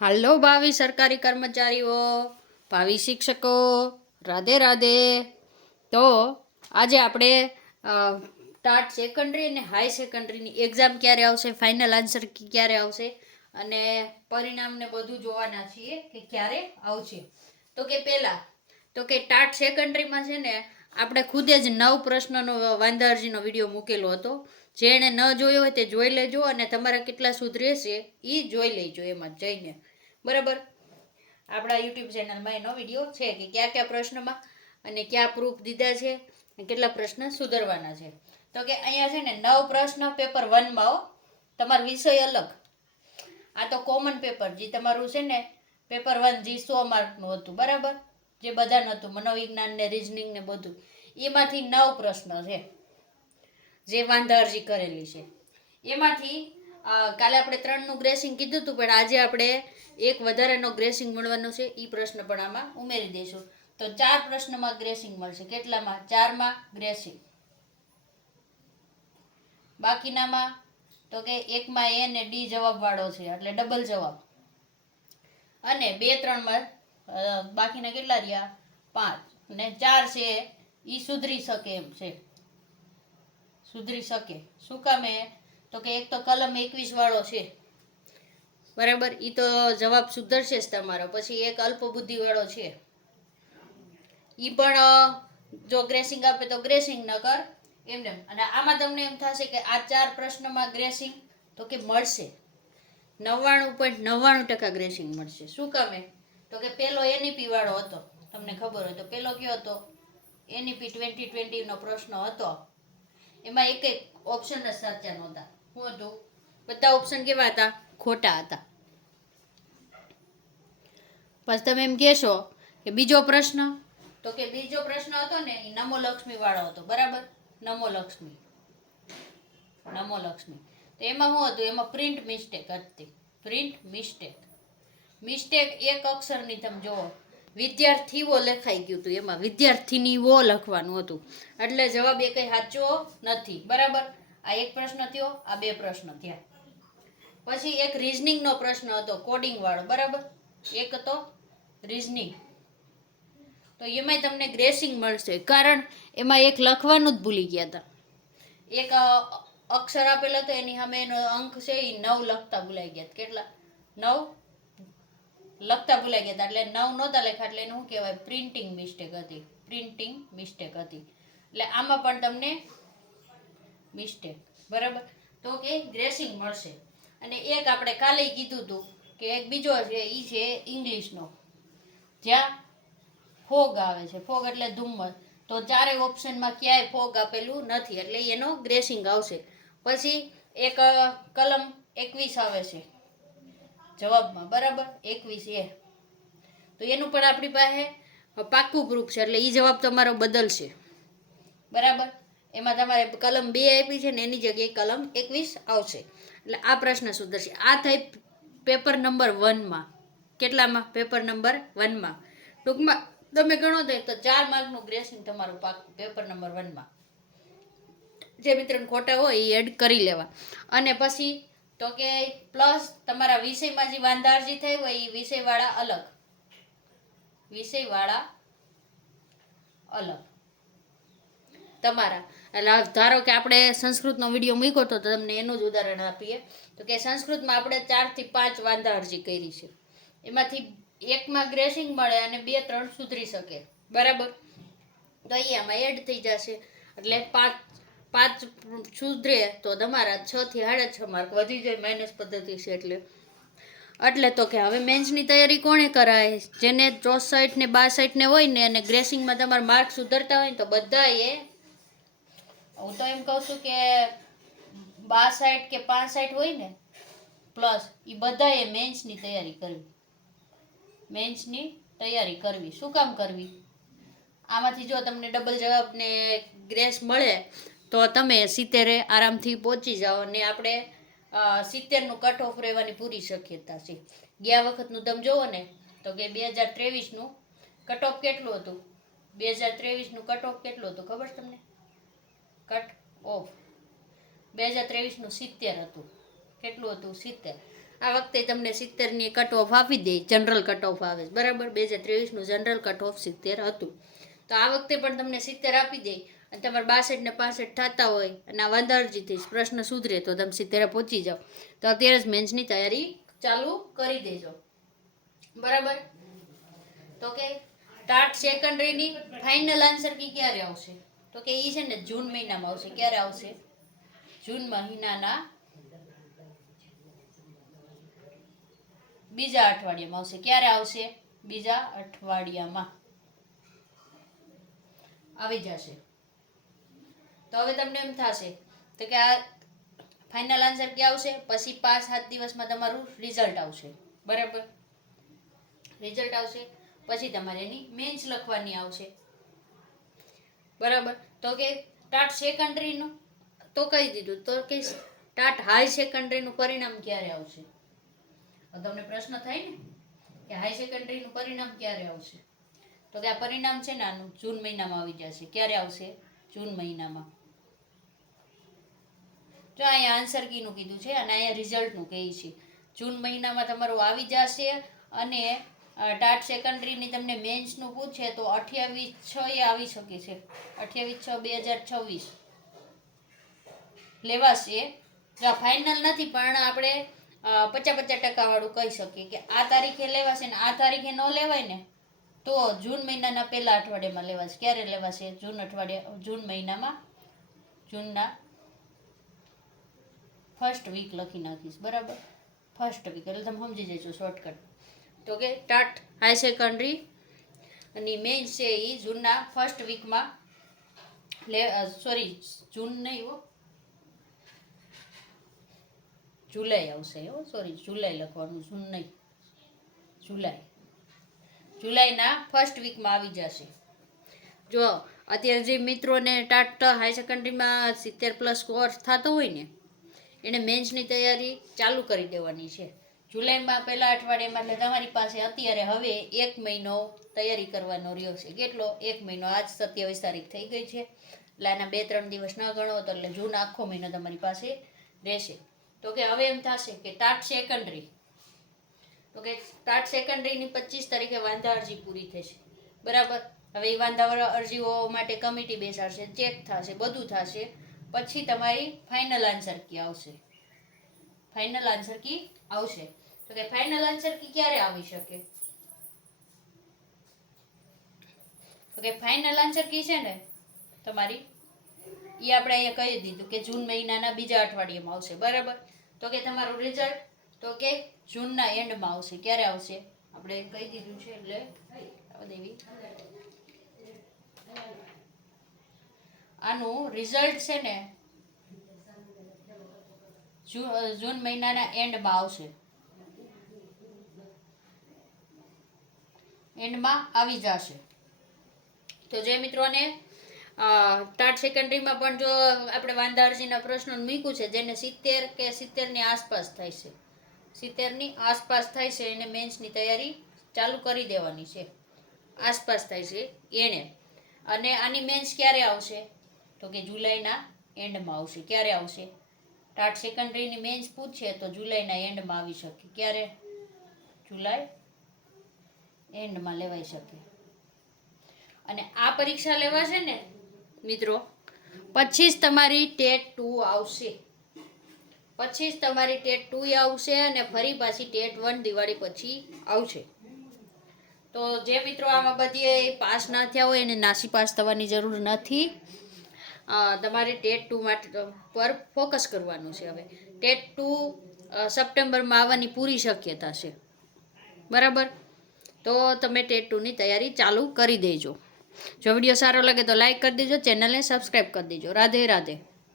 હાલો ભાવિ સરકારી કર્મચારીઓ, ભાવિ શિક્ષકો, રાધે રાધે. તો આજે આપણે ટાટ સેકન્ડરી અને હાઈ સેકન્ડરીની એક્ઝામ ક્યારે આવશે, ફાઇનલ આન્સર ક્યારે આવશે અને પરિણામને બધું જોવાના છીએ કે ક્યારે આવશે. તો કે પહેલાં તો કે ટાટ સેકન્ડરીમાં છે ને આપણે ખુદે જ 9 પ્રશ્નનો વાંધારજીનો વિડીયો મૂકેલો હતો. જેણે ન જોયો હોય તે જોઈ લેજો અને તમારા કેટલા સુધરે છે એ જોઈ લેજો એમાં જઈને. બરાબર, આપણા યુટ્યુબ ચેનલમાં એનો વિડીયો છે કે કયા કયા પ્રશ્નમાં અને કયા પ્રૂફ દીધા છે અને કેટલા પ્રશ્ન સુધારવાના છે. તો કે અહીંયા છે ને 9 પ્રશ્ન પેપર 1માં હો, તમારો વિષય અલગ. આ તો કોમન પેપર જે તમારું છે ને પેપર 1 જે 100 માર્કનું હતું, બરાબર, જે બધાનું હતું મનોવિજ્ઞાન ને રીઝનિંગ ને બધું, એમાંથી 9 પ્રશ્ન છે જે વાંધા અરજી કરેલી છે. એમાંથી કાલે આપણે 3નું ગ્રેસિંગ કીધું હતું, પણ આજે આપણે એક વધારાનો ગ્રેસિંગ મળવાનો છે, એ પ્રશ્ન પણ આમાં ઉમેરી દઈશું. તો 4 પ્રશ્નમાં ગ્રેસિંગ મળશે. કેટલામાં? 4માં ગ્રેસિંગ. બાકીનામાં તો કે એકમાં એ ને ડી જવાબ વાળો છે એટલે ડબલ જવાબ, અને 2-3માં બાકીના કેટલા રહ્યા? 5 અને 4 છે એ સુધરી શકે એમ છે. સુધરી શકે શું કામે? તો કે એક તો કલમ 21 વાળો છે, બરાબર, એ તો જવાબ સુધરશે જ તમારો. પછી એક અલ્પબુદ્ધિ વાળો છે, એ પણ જો ગ્રેસિંગ આપે તો ગ્રેસિંગ, ન કર એમને. અને આમાં તમને એમ થશે કે આ 4 પ્રશ્નમાં ગ્રેસિંગ તો કે મળશે 99.99% ગ્રેસિંગ મળશે. શું કામે? તો કે પેલો એનઈપી વાળો હતો, તમને ખબર હોય તો. પેલો કયો હતો? એનઈપી 2020 નો પ્રશ્ન હતો. એમાં એક ઓપ્શન જ સાચા નહોતા. શું હતું? બધા ઓપ્શન કેવા હતા? ખોટા હતા. પછી તમે એમ કહેશો કે બીજો પ્રશ્ન, તો કે બીજો પ્રશ્ન હતો ને એ નમોલક્ષ્મી વાળો હતો, બરાબર, નમોલક્ષ્મી. તો એમાં શું હતું? એમાં પ્રિન્ટ મિસ્ટેક હતી. પ્રિન્ટ મિસ્ટેક એક અક્ષરની તમે જુઓ, વિદ્યાર્થીઓ લખાઈ ગયું હતું, એમાં વિદ્યાર્થીનીઓ લખવાનું હતું, એટલે જવાબ એ કંઈ સાચો નથી. બરાબર, આ એક પ્રશ્ન થયો, આ 2 પ્રશ્ન થયા. પછી એક રીઝનિંગનો પ્રશ્ન હતો કોડિંગ વાળો, બરાબર, એક હતો રીઝનિંગ. તો એમાંય તમને ગ્રેસિંગ મળશે, કારણ એમાં એક લખવાનું જ ભૂલી ગયા હતા. એક અક્ષર આપેલો હતો એની સામે એનો અંક છે એ 9 લખતા ભૂલાઈ ગયા. કેટલા? 9 લખતા ભૂલાઈ ગયા હતા, એટલે 9 નહોતા લખ્યા, એટલે એને શું કહેવાય? પ્રિન્ટિંગ મિસ્ટેક હતી. એટલે આમાં પણ તમને મિસ્ટેક, બરાબર. તો કે ગ્રેસિંગ મળશે. અને એક આપણે કાલે કીધું હતું કે એક બીજો છે, એ છે ઇંગ્લિશનો, જ્યાં ફોગ આવે છે. ફોગ એટલે ધુમ્મસ. તો 4 ઓપ્શનમાં ક્યાંય ફોગ આપેલું નથી, એટલે એનો ગ્રેસિંગ આવશે. પછી એક કલમ 21 આવે છે જવાબમાં, બરાબર, 21A. તો એનું પણ આપણી પાસે પાક્કું પ્રૂફ છે, એટલે એ જવાબ તમારો બદલશે, બરાબર. એમાં તમારે કલમ 2 આપી છે ને એની જગ્યાએ કલમ 21 આવશે, એટલે આ પ્રશ્ન સુધરશે. આ થઈ પેપર નંબર 1માં. કેટલામાં? પેપર નંબર 1માં. ટૂંકમાં તમે ગણો તો 4 માર્કનું ગ્રેસિંગ તમારું પાક્કું પેપર નંબર 1માં. જે મિત્રોને ખોટા હોય એ એડ કરી લેવા. અને પછી તો કે પ્લસ તમારા વિષયમાં જે વાંધા અરજી થઈ હોય એ વિષયવાળા અલગ તમારા. એટલે ધારો કે આપણે સંસ્કૃતનો વિડીયો મૂક્યો તો તમને એનું જ ઉદાહરણ આપીએ. તો કે સંસ્કૃતમાં આપણે 4 થી 5 વાંધા અરજી કરી છે, એમાંથી એકમાં ગ્રેસિંગ મળે અને 2-3 સુધરી શકે, બરાબર. તો અહીંયામાં એડ થઈ જશે, એટલે 5 સુધરે તો તમારા 6 થી 6.5 માર્ક વધી જાય. માઇનસ પદ્ધતિ છે એટલે તો કે હવે મેન્સની તૈયારી કોણે કરાય? જેને 64 ને 62 ને હોય ને અને ગ્રેસિંગમાં તમારા માર્ક સુધરતા હોય ને, તો બધાએ, હું તો એમ કહું છું કે 62 કે 65 હોય ને પ્લસ, એ બધાએ મેન્સની તૈયારી કરવી. શું કામ કરવી? આમાંથી જો તમને ડબલ જવાબ ને ગ્રેસ મળે તો તમે 70 આરામથી પહોંચી જાઓ. અને આપણે 70નું કટ ઓફ રહેવાની પૂરી શક્યતા છે. ગયા વખતનું તમે જુઓ ને તો કે 2023નું કટ ઓફ કેટલું હતું? 2023નું કટ ઓફ કેટલું હતું ખબર છે તમને? કટ ઓફ 2023નું 70 હતું. કેટલું હતું 70. આ વખતે તમને 70ની કટ ઓફ આપી દે, જનરલ કટ ઓફ આવે છે બરાબર. 2023નું જનરલ કટ ઓફ 70 હતું. તો આ વખતે પણ તમને 70 આપી દે અને તમારે 62 ને 65 થતા હોય અને આ વાંધા અરજીથી પ્રશ્ન સુધરે તો તમે 70 પહોંચી જાઓ. તો અત્યારે જ મેન્સની તૈયારી ચાલુ કરી દેજો બરાબર. તો કે ટાટ સેકન્ડરીની ફાઇનલ આન્સર કી ક્યારે આવશે? તો કે એ છે ને જૂન મહિનામાં આવશે. ક્યારે આવશે? જૂન મહિનાના બીજા અઠવાડિયામાં આવશે. ક્યારે આવશે? બીજા અઠવાડિયામાં આવી જશે. તો હવે તમને એમ થશે તો કે આ ફાઇનલ આન્સર ક્યાં આવશે? પછી 5-7 દિવસમાં તમારું રિઝલ્ટ આવશે બરાબર. રિઝલ્ટ આવશે પછી તમારે એની મેન્સ લખવાની આવશે બરાબર. તો કે ટાટ સેકન્ડરીનું તો કહી દીધું. તો કે ટાટ હાઈ સેકન્ડરીનું પરિણામ ક્યારે આવશે? તમને પ્રશ્ન થાય ને કે હાઈ સેકન્ડરીનું પરિણામ ક્યારે આવશે? તો કે આ પરિણામ છે ને આનું જૂન મહિનામાં આવી જશે. ક્યારે આવશે? જૂન મહિનામાં. જો અહીંયા આન્સર કીનું કીધું છે અને અહીંયા રિઝલ્ટનું કહે છે. જૂન મહિનામાં તમારું આવી જશે. અને ટાટ સેકન્ડરીની તમને મેન્સનું પૂછે તો 28/6 એ આવી શકે છે. 28/6/2026 લેવાશે. જો ફાઇનલ નથી પણ આપણે 50-50% વાળું કહી શકીએ કે આ તારીખે લેવાશે ને આ તારીખે ન લેવાય ને તો જૂન મહિનાના પહેલા અઠવાડિયામાં લેવાશે. ક્યારે લેવાશે? જૂન મહિનામાં જૂનના ફર્સ્ટ વીક લખી નાખીશ બરાબર. ફર્સ્ટ વીક એટલે તમે સમજી જજો શોર્ટકટ. તો કે ટાટ હાઈ સેકન્ડરી અને મેન્સ છે એ જૂનના ફર્સ્ટ વીકમાં જૂન નહીં હો, જુલાઈ આવશે હો. જુલાઈ લખવાનું, જૂન નહીં, જુલાઈના ફર્સ્ટ વીકમાં આવી જશે. જો અત્યારે જે મિત્રોને ટાટ હાઈ સેકન્ડરીમાં 70+ કોર્સ થતો હોય ને એને મેન્સની તૈયારી ચાલુ કરી દેવાની છે જુલાઈમાં પહેલા અઠવાડિયામાં. એટલે તમારી પાસે અત્યારે હવે 1 મહિનો તૈયારી કરવાનો રહ્યો છે. કેટલો? 1 મહિનો. આજ 27 તારીખ થઈ ગઈ છે એટલે આના 2-3 દિવસ ન ગણો તો એટલે જૂન આખો મહિનો તમારી પાસે રહેશે. તો કે હવે એમ થશે કે ટાટ સેકન્ડરી, તો કે ટાટ સેકન્ડરીની 25 તારીખે વાંધા અરજી પૂરી થશે બરાબર. હવે એ વાંધા અરજીઓ માટે કમિટી બેસાડશે, ચેક થશે, બધું થશે. પછી તમારી ફાઇનલ આન્સર કી આવશે. ફાઇનલ આન્સર કી આવશે. તો કે ફાઇનલ આન્સર કી ક્યારે આવી શકે? તો કે ફાઇનલ આન્સર કી છે ને તમારી એ આપણે અહીંયા કહી દીધું કે જૂન મહિનાના બીજા અઠવાડિયામાં આવશે બરાબર. તો કે તમારું રિઝલ્ટ તો કે જૂનના એન્ડમાં આવશે. ક્યારે આવશે? આપણે કહી દીધું છે એટલે દેવી આનું રિઝલ્ટ છે ને જૂન મહિનાના એન્ડમાં આવશે. એન્ડમાં આવી જશે. તો જે મિત્રોને ટાટ સેકન્ડરીમાં પણ જો આપણે વાંધા અરજીના પ્રશ્નો મૂક્યું છે જેને 70 કે 70ની આસપાસ થાય છે, 70ની આસપાસ થાય છે એને મેન્સની તૈયારી ચાલુ કરી દેવાની છે. આસપાસ થાય છે એને. અને આની મેન્સ ક્યારે આવશે? તો કે જુલાઈના એન્ડમાં આવશે. ક્યારે આવશે? ટાટ સેકન્ડરીની મેન્સ પૂછે તો જુલાઈના એન્ડમાં આવી શકે. ક્યારે? જુલાઈ એન્ડમાં લેવાઈ શકે. અને આ પરીક્ષા લેવાશે ને મિત્રો પછી જ તમારી ટેટ 2 આવશે. પછી જ તમારી ટેટ 2 આવશે અને ફરી પાછી ટેટ 1 દિવાળી પછી આવશે. તો જે મિત્રો આમાં બધી પાસ ના થયા હોય એને નાસી પાસ થવાની જરૂર નથી. તમારે ટેટ 2 માટે પર ફોકસ કરવાનું છે. હવે ટેટ 2 સપ્ટેમ્બરમાં આવવાની પૂરી શક્યતા છે બરાબર. તો તમે ટેટ 2ની તૈયારી ચાલુ કરી દેજો. જો વિડીયો સારો લાગે તો લાઈક કરી દેજો, ચેનલને સબસ્ક્રાઈબ કરી દેજો. રાધે રાધે.